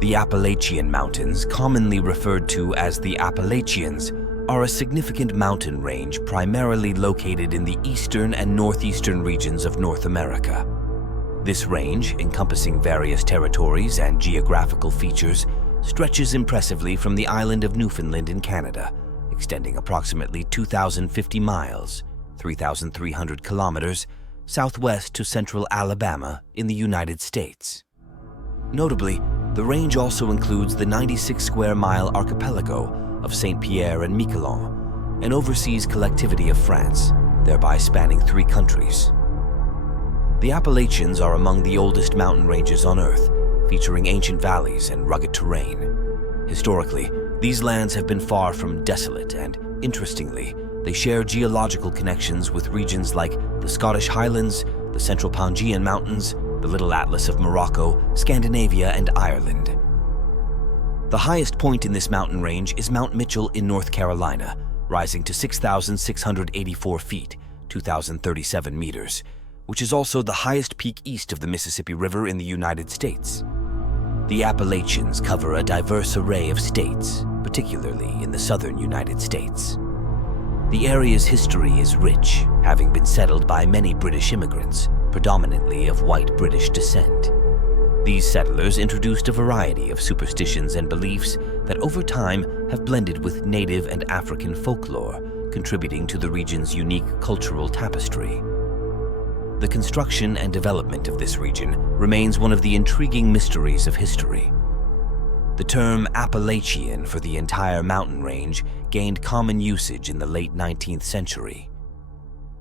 The Appalachian Mountains, commonly referred to as the Appalachians, are a significant mountain range primarily located in the eastern and northeastern regions of North America. This range, encompassing various territories and geographical features, stretches impressively from the island of Newfoundland in Canada, extending approximately 2,050 miles, 3,300 kilometers, southwest to central Alabama in the United States. Notably, the range also includes the 96-square-mile archipelago of Saint Pierre and Miquelon, an overseas collectivity of France, thereby spanning 3 countries. The Appalachians are among the oldest mountain ranges on Earth, featuring ancient valleys and rugged terrain. Historically, these lands have been far from desolate and, interestingly, they share geological connections with regions like the Scottish Highlands, the Central Pangean Mountains, the Little Atlas of Morocco, Scandinavia, and Ireland. The highest point in this mountain range is Mount Mitchell in North Carolina, rising to 6,684 feet, 2,037 meters, which is also the highest peak east of the Mississippi River in the United States. The Appalachians cover a diverse array of states, particularly in the southern United States. The area's history is rich, having been settled by many British immigrants, predominantly of white British descent. These settlers introduced a variety of superstitions and beliefs that over time have blended with native and African folklore, contributing to the region's unique cultural tapestry. The construction and development of this region remains one of the intriguing mysteries of history. The term Appalachian for the entire mountain range gained common usage in the late 19th century.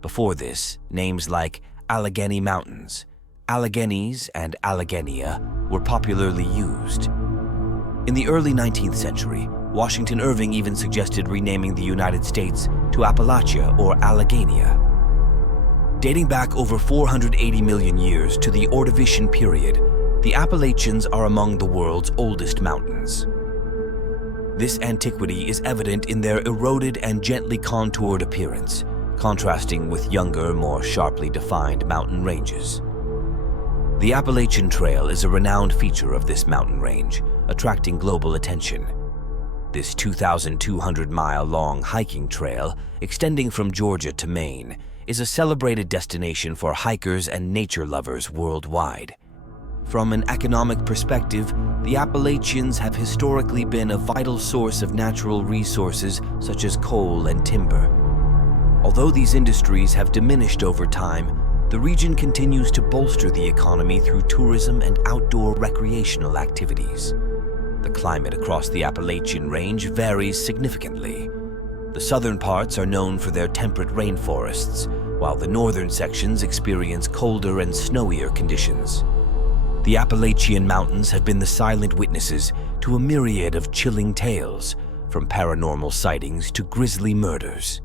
Before this, names like Allegheny Mountains, Alleghenies, and Alleghenia were popularly used. In the early 19th century, Washington Irving even suggested renaming the United States to Appalachia or Alleghenia. Dating back over 480 million years to the Ordovician period, the Appalachians are among the world's oldest mountains. This antiquity is evident in their eroded and gently contoured appearance, contrasting with younger, more sharply defined mountain ranges. The Appalachian Trail is a renowned feature of this mountain range, attracting global attention. This 2,200-mile-long hiking trail, extending from Georgia to Maine, is a celebrated destination for hikers and nature lovers worldwide. From an economic perspective, the Appalachians have historically been a vital source of natural resources such as coal and timber. Although these industries have diminished over time, the region continues to bolster the economy through tourism and outdoor recreational activities. The climate across the Appalachian Range varies significantly. The southern parts are known for their temperate rainforests, while the northern sections experience colder and snowier conditions. The Appalachian Mountains have been the silent witnesses to a myriad of chilling tales, from paranormal sightings to grisly murders.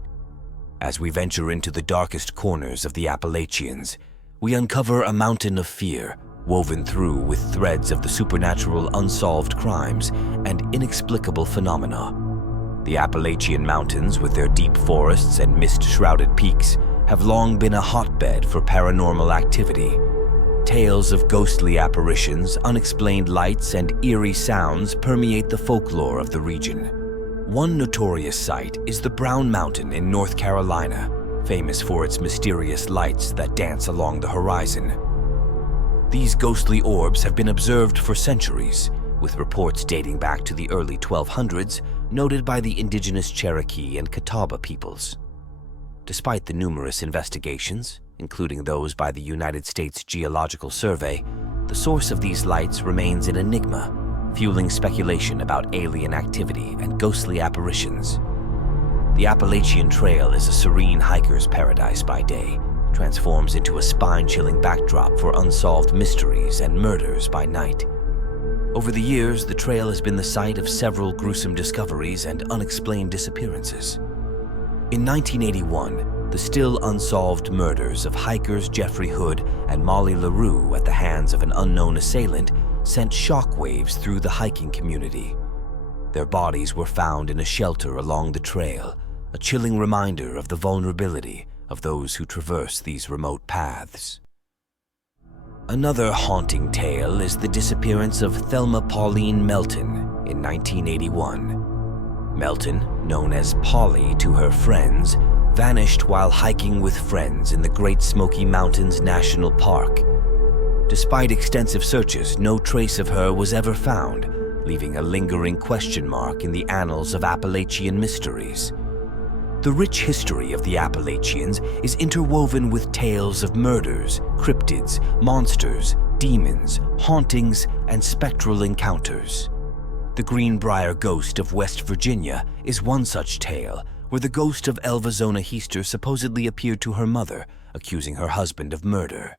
As we venture into the darkest corners of the Appalachians, we uncover a mountain of fear, woven through with threads of the supernatural unsolved crimes and inexplicable phenomena. The Appalachian Mountains, with their deep forests and mist-shrouded peaks, have long been a hotbed for paranormal activity. Tales of ghostly apparitions, unexplained lights, and eerie sounds permeate the folklore of the region. One notorious site is the Brown Mountain in North Carolina, famous for its mysterious lights that dance along the horizon. These ghostly orbs have been observed for centuries, with reports dating back to the early 1200s, noted by the indigenous Cherokee and Catawba peoples. Despite the numerous investigations, including those by the United States Geological Survey, the source of these lights remains an enigma, fueling speculation about alien activity and ghostly apparitions. The Appalachian Trail is a serene hiker's paradise by day, transforms into a spine-chilling backdrop for unsolved mysteries and murders by night. Over the years, the trail has been the site of several gruesome discoveries and unexplained disappearances. In 1981, the still unsolved murders of hikers Jeffrey Hood and Molly LaRue at the hands of an unknown assailant sent shockwaves through the hiking community. Their bodies were found in a shelter along the trail, a chilling reminder of the vulnerability of those who traverse these remote paths. Another haunting tale is the disappearance of Thelma Pauline Melton in 1981. Melton, known as Polly to her friends, vanished while hiking with friends in the Great Smoky Mountains National Park. Despite extensive searches, no trace of her was ever found, leaving a lingering question mark in the annals of Appalachian mysteries. The rich history of the Appalachians is interwoven with tales of murders, cryptids, monsters, demons, hauntings, and spectral encounters. The Greenbrier Ghost of West Virginia is one such tale, where the ghost of Elvazona Heaster supposedly appeared to her mother, accusing her husband of murder.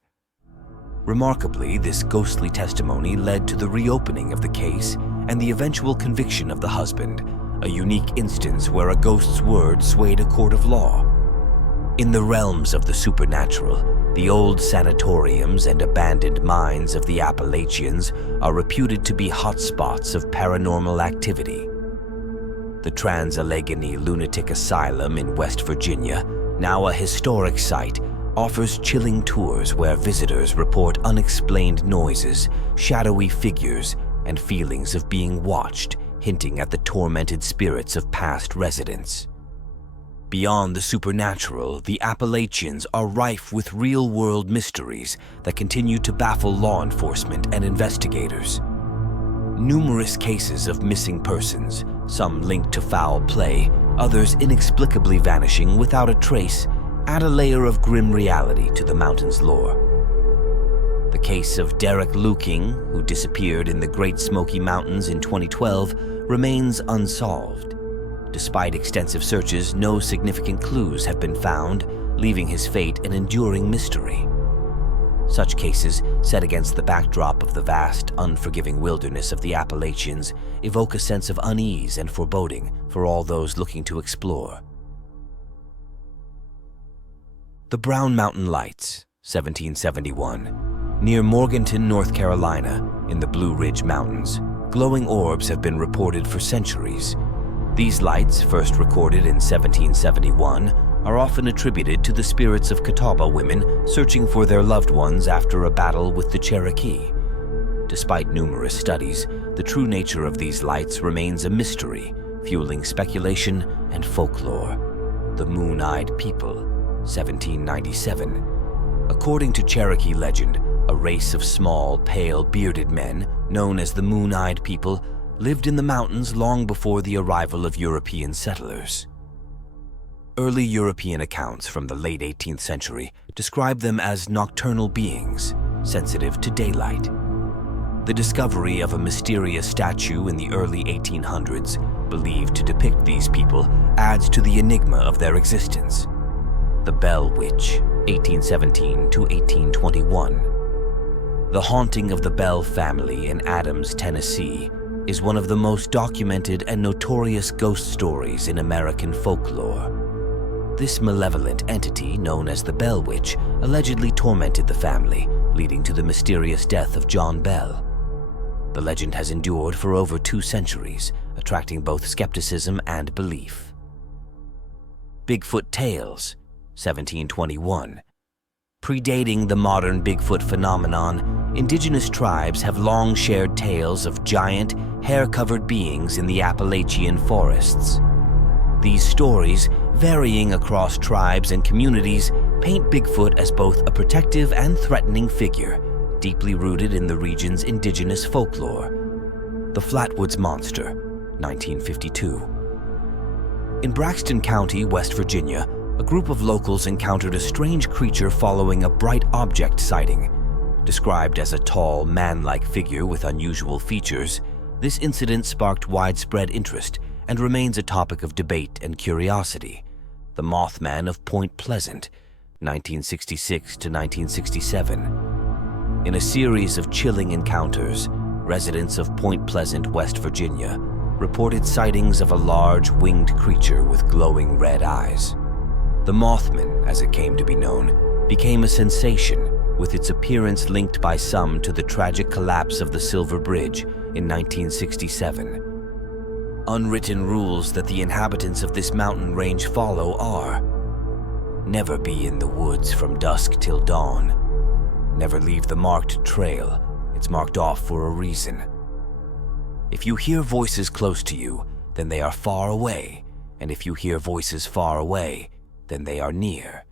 Remarkably, this ghostly testimony led to the reopening of the case and the eventual conviction of the husband, a unique instance where a ghost's word swayed a court of law. In the realms of the supernatural, the old sanatoriums and abandoned mines of the Appalachians are reputed to be hotspots of paranormal activity. The Trans-Allegheny Lunatic Asylum in West Virginia, now a historic site, offers chilling tours where visitors report unexplained noises, shadowy figures, and feelings of being watched, hinting at the tormented spirits of past residents. Beyond the supernatural, the Appalachians are rife with real-world mysteries that continue to baffle law enforcement and investigators. Numerous cases of missing persons, some linked to foul play, others inexplicably vanishing without a trace, add a layer of grim reality to the mountain's lore. The case of Derek Luking, who disappeared in the Great Smoky Mountains in 2012, remains unsolved. Despite extensive searches, no significant clues have been found, leaving his fate an enduring mystery. Such cases, set against the backdrop of the vast, unforgiving wilderness of the Appalachians, evoke a sense of unease and foreboding for all those looking to explore. The Brown Mountain Lights, 1771. Near Morganton, North Carolina, in the Blue Ridge Mountains, glowing orbs have been reported for centuries. These lights, first recorded in 1771, are often attributed to the spirits of Catawba women searching for their loved ones after a battle with the Cherokee. Despite numerous studies, the true nature of these lights remains a mystery, fueling speculation and folklore. The Moon-Eyed People, 1797. According to Cherokee legend, a race of small, pale, bearded men, known as the Moon-Eyed People, lived in the mountains long before the arrival of European settlers. Early European accounts from the late 18th century describe them as nocturnal beings, sensitive to daylight. The discovery of a mysterious statue in the early 1800s, believed to depict these people, adds to the enigma of their existence. The Bell Witch, 1817 to 1821. The haunting of the Bell family in Adams, Tennessee, is one of the most documented and notorious ghost stories in American folklore. This malevolent entity, known as the Bell Witch, allegedly tormented the family, leading to the mysterious death of John Bell. The legend has endured for over 2 centuries, attracting both skepticism and belief. Bigfoot Tales, 1721. Predating the modern Bigfoot phenomenon, indigenous tribes have long shared tales of giant, hair-covered beings in the Appalachian forests. These stories, varying across tribes and communities, paint Bigfoot as both a protective and threatening figure, deeply rooted in the region's indigenous folklore. The Flatwoods Monster, 1952. In Braxton County, West Virginia, a group of locals encountered a strange creature following a bright object sighting. Described as a tall, man-like figure with unusual features, this incident sparked widespread interest and remains a topic of debate and curiosity. The Mothman of Point Pleasant, 1966 to 1967. In a series of chilling encounters, residents of Point Pleasant, West Virginia, reported sightings of a large winged creature with glowing red eyes. The Mothman, as it came to be known, became a sensation, with its appearance linked by some to the tragic collapse of the Silver Bridge in 1967. Unwritten rules that the inhabitants of this mountain range follow are: never be in the woods from dusk till dawn, Never leave the marked trail. It's marked off for a reason. If you hear voices close to you, then they are far away. And if you hear voices far away, then they are near.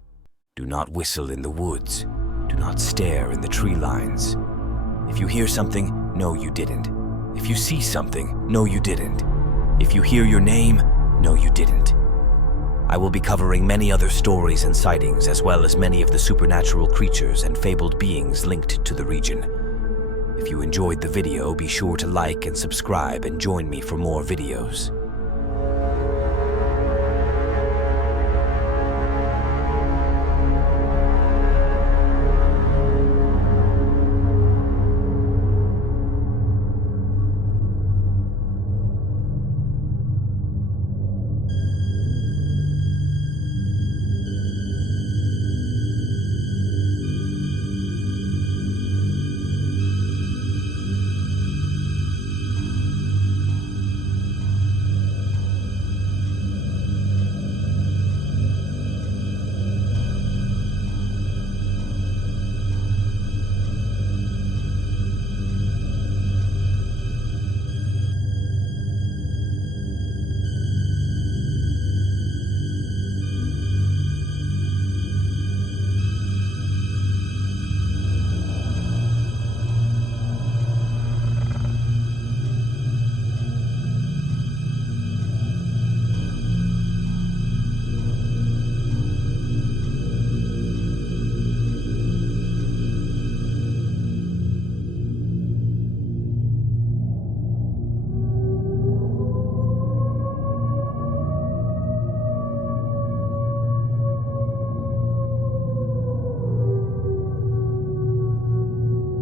Do not whistle in the woods. Do not stare in the tree lines. If you hear something, no you didn't. If you see something, no you didn't. If you hear your name, no you didn't. I will be covering many other stories and sightings, as well as many of the supernatural creatures and fabled beings linked to the region. If you enjoyed the video, be sure to like and subscribe and join me for more videos.